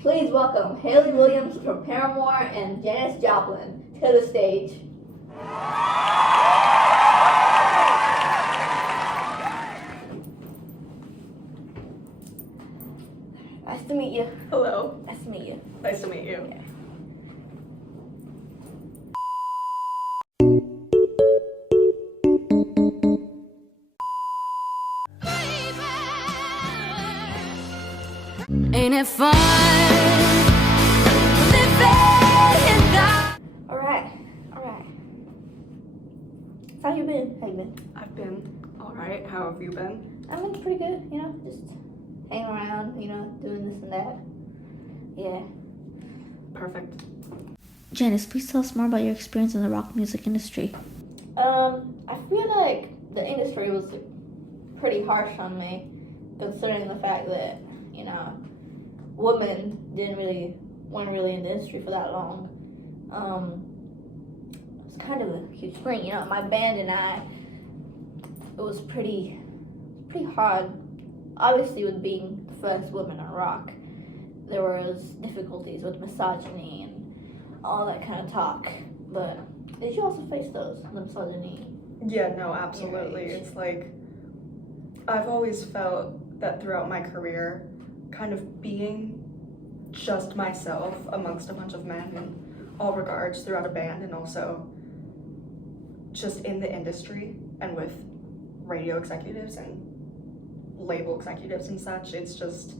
Please welcome Hayley Williams from Paramore and Janis Joplin to the stage. Nice to meet you. Hello. Nice to meet you. Nice to meet you. Yeah. Ain't it fun? Alright. How you been? I've been alright. How have you been? I've been pretty good, just hanging around, doing this and that. Yeah. Perfect. Janis, please tell us more about your experience in the rock music industry. I feel like the industry was pretty harsh on me, considering the fact that, women weren't really in the industry for that long. It was kind of a huge thing, my band and I, it was pretty hard. Obviously, with being the first woman in rock, there was difficulties with misogyny and all that kind of talk. But did you also face those, the misogyny? Yeah, no, absolutely. It's like, I've always felt that throughout my career, kind of being just myself amongst a bunch of men in all regards throughout a band, and also just in the industry and with radio executives and label executives and such, it's just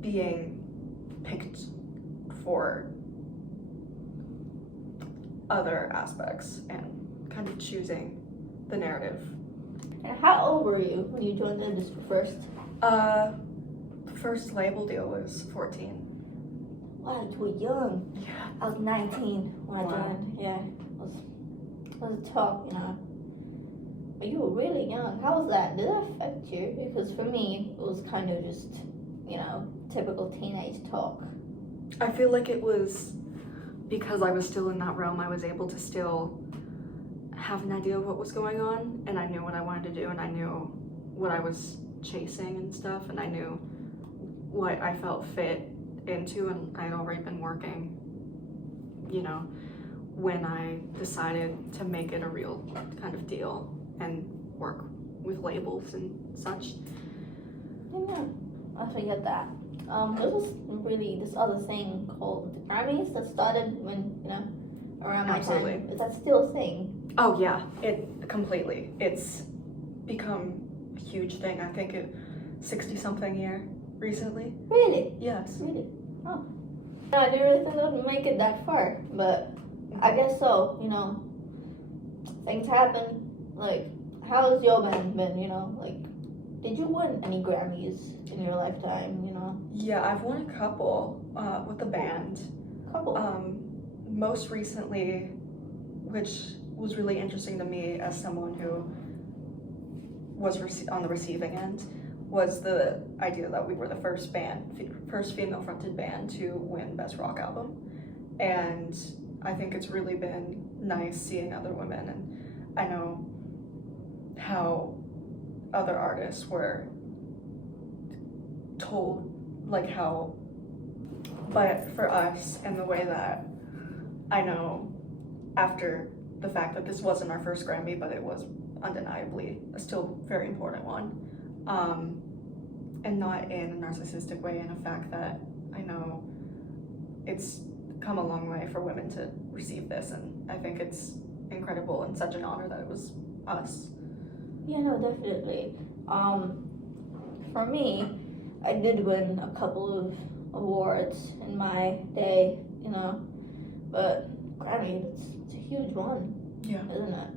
being picked for other aspects and kind of choosing the narrative. And how old were you when you joined the industry first? First label deal was 14. Wow, you were young. Yeah. I was 19 when I Wow. joined. Yeah, it was tough, But you were really young. How was that? Did that affect you? Because for me, it was kind of just, typical teenage talk. I feel like it was because I was still in that realm, I was able to still have an idea of what was going on, and I knew what I wanted to do, and I knew what I was chasing and stuff, and I knew what I felt fit into, and I'd already been working, when I decided to make it a real kind of deal and work with labels and such. Yeah, I forget that. There was really this other thing called the Grammys that started when, around my Absolutely. time. Is that still a thing? Oh yeah, it completely. It's become a huge thing. I think 60-something year recently. Really? Yes. Really? Oh. No, I didn't really think it would make it that far, but I guess so, things happen. Like, how has your band been, did you win any Grammys in your lifetime, Yeah, I've won a couple with the band. Couple. Most recently, which was really interesting to me as someone who was on the receiving end, was the idea that we were the first female-fronted band to win Best Rock Album. And I think it's really been nice seeing other women, and I know how other artists were told, but for us, and the way that I know after the fact that this wasn't our first Grammy, but it was undeniably a still very important one, and not in a narcissistic way, in a fact that I know it's come a long way for women to receive this, and I think it's incredible and such an honor that it was us. Yeah, no, definitely. For me, I did win a couple of awards in my day, but Grammy, it's a huge one, Yeah. isn't it?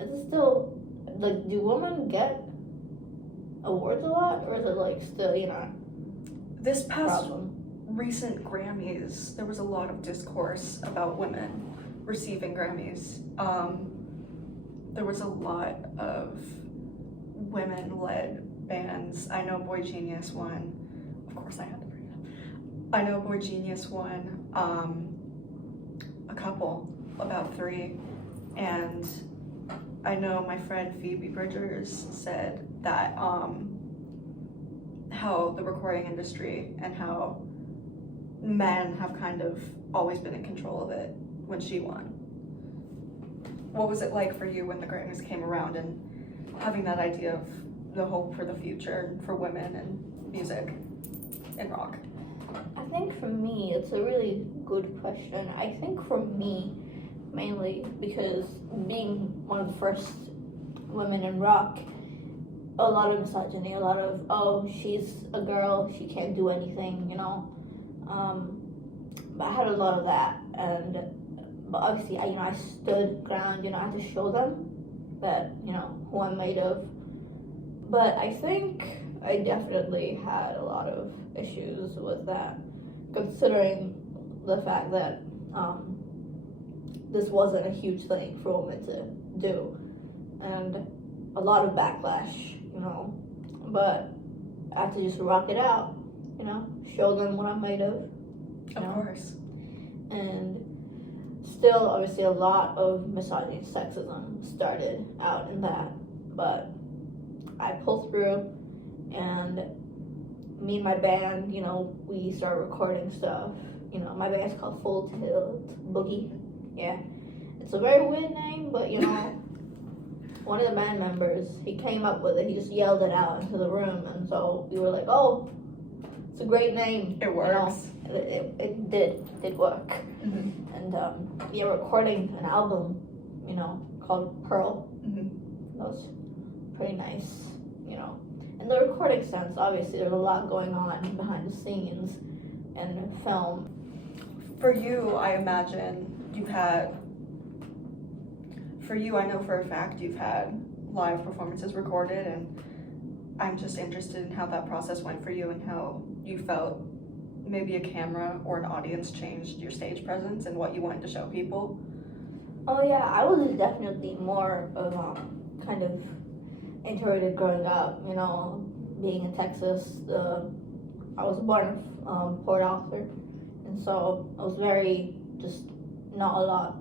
Is it still, do women get awards a lot, or is it still, This past problem? recent Grammys, there was a lot of discourse about women receiving Grammys. There was a lot of women-led bands. I know Boy Genius won. Of course I had to bring it up. I know Boy Genius won a couple, about 3, and I know my friend Phoebe Bridgers said that how the recording industry and how men have kind of always been in control of it when she won. What was it like for you when the Grammys came around and having that idea of the hope for the future for women and music and rock? I think for me, it's a really good question. I think for me, mainly because being one of the first women in rock, a lot of misogyny, a lot of, oh, she's a girl, she can't do anything, you know. But I had a lot of that, but obviously, I stood ground, I had to show them that, who I'm made of. But I think I definitely had a lot of issues with that, considering the fact that this wasn't a huge thing for women to do, and a lot of backlash, but I had to just rock it out, show them what I'm made of. Of course. And still, obviously, a lot of misogyny and sexism started out in that, but I pulled through, and me and my band, we started recording stuff. My band's called Full Tilt Boogie. Yeah, it's a very weird name, but one of the band members, he came up with it. He just yelled it out into the room, and so we were like, "Oh, it's a great name." It works. It did work. Mm-hmm. And recording an album, called Pearl. Mm-hmm. That was pretty nice, In the recording sense, obviously, there's a lot going on behind the scenes and film. For you, I imagine I know for a fact you've had live performances recorded, and I'm just interested in how that process went for you and how you felt maybe a camera or an audience changed your stage presence and what you wanted to show people. Oh yeah, I was definitely more of kind of introverted growing up, being in Texas. I was born in Port Arthur, and so I was very, just not a lot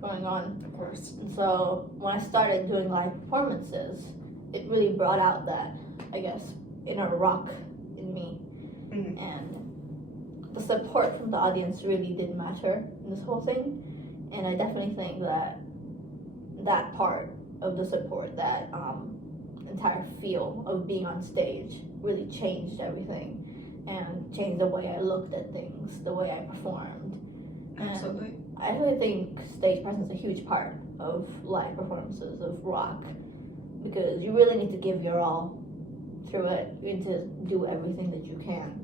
going on. Of course. And so when I started doing live performances, it really brought out that, I guess, inner rock in me. Mm-hmm. And the support from the audience really did matter in this whole thing. And I definitely think that part of the support, that entire feel of being on stage really changed everything and changed the way I looked at things, the way I performed. Absolutely. And I really think stage presence is a huge part of live performances of rock, because you really need to give your all through it. You need to do everything that you can,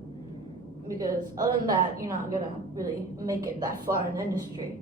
because other than that, you're not gonna really make it that far in the industry.